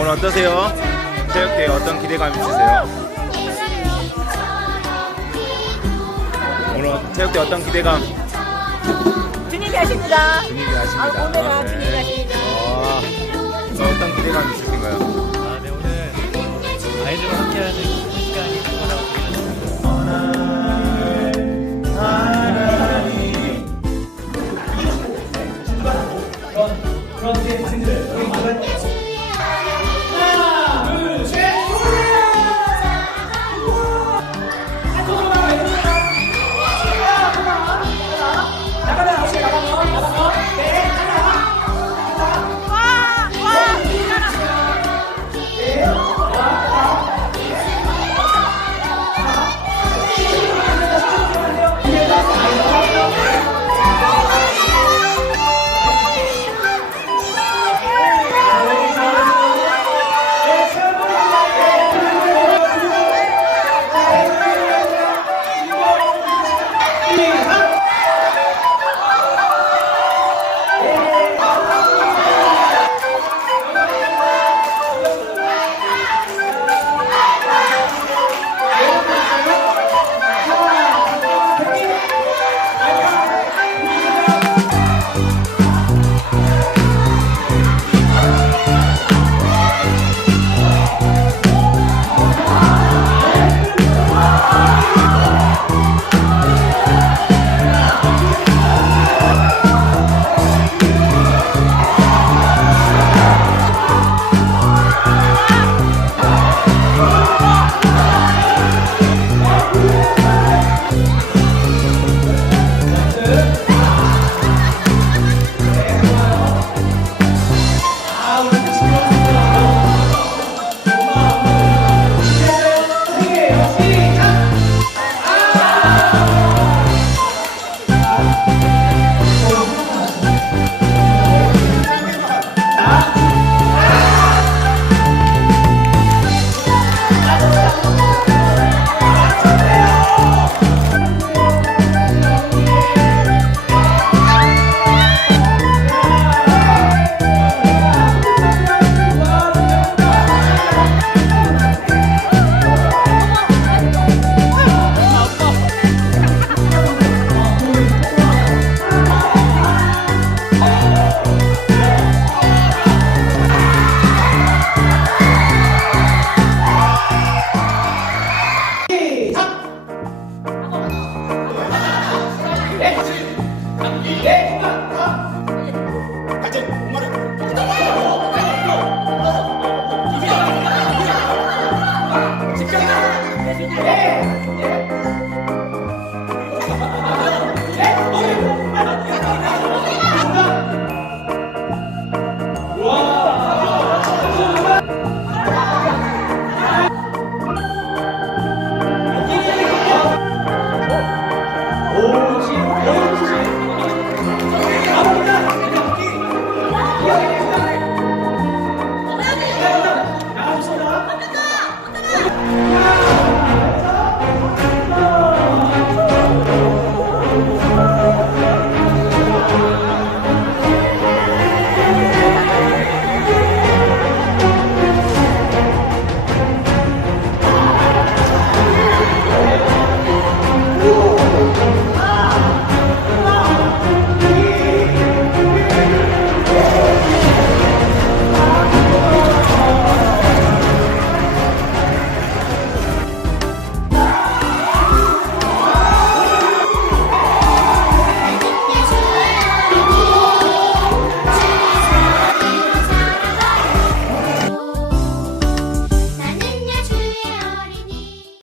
오늘 어떠세요? 체육대회 어떤 기대감 있으세요? 오늘 체육대회 어떤 기대감 준이 가십니다. 분위기 하십니다. 아, 오늘은 네. 가십니다. Yeah.